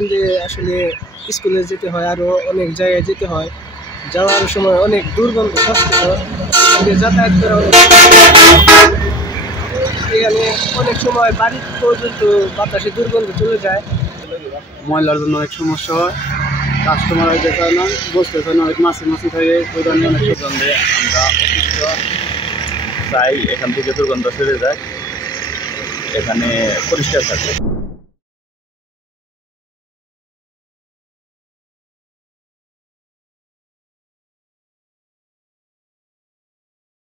এখান দিয়ে আসলে স্কুলে যেতে হয়, আরও অনেক জায়গায় যেতে হয়। যাওয়ার সময় অনেক দুর্গন্ধ কষ্টকর, যাতায়াত করা অনেক এখানে অনেক সময় বাড়ি পর্যন্ত বাতাসে দুর্গন্ধ চলে যায়। ময়লার জন্য অনেক সমস্যা হয়, কাস্টমার হইতে চায় না, বসতে চায় না, অনেক মাছি থাকে, ওই জন্য অনেক দুর্গন্ধে আমরা অসুস্থ। তাই এখান থেকে দুর্গন্ধ সেরে যায়, এখানে পরিষ্কার থাকে।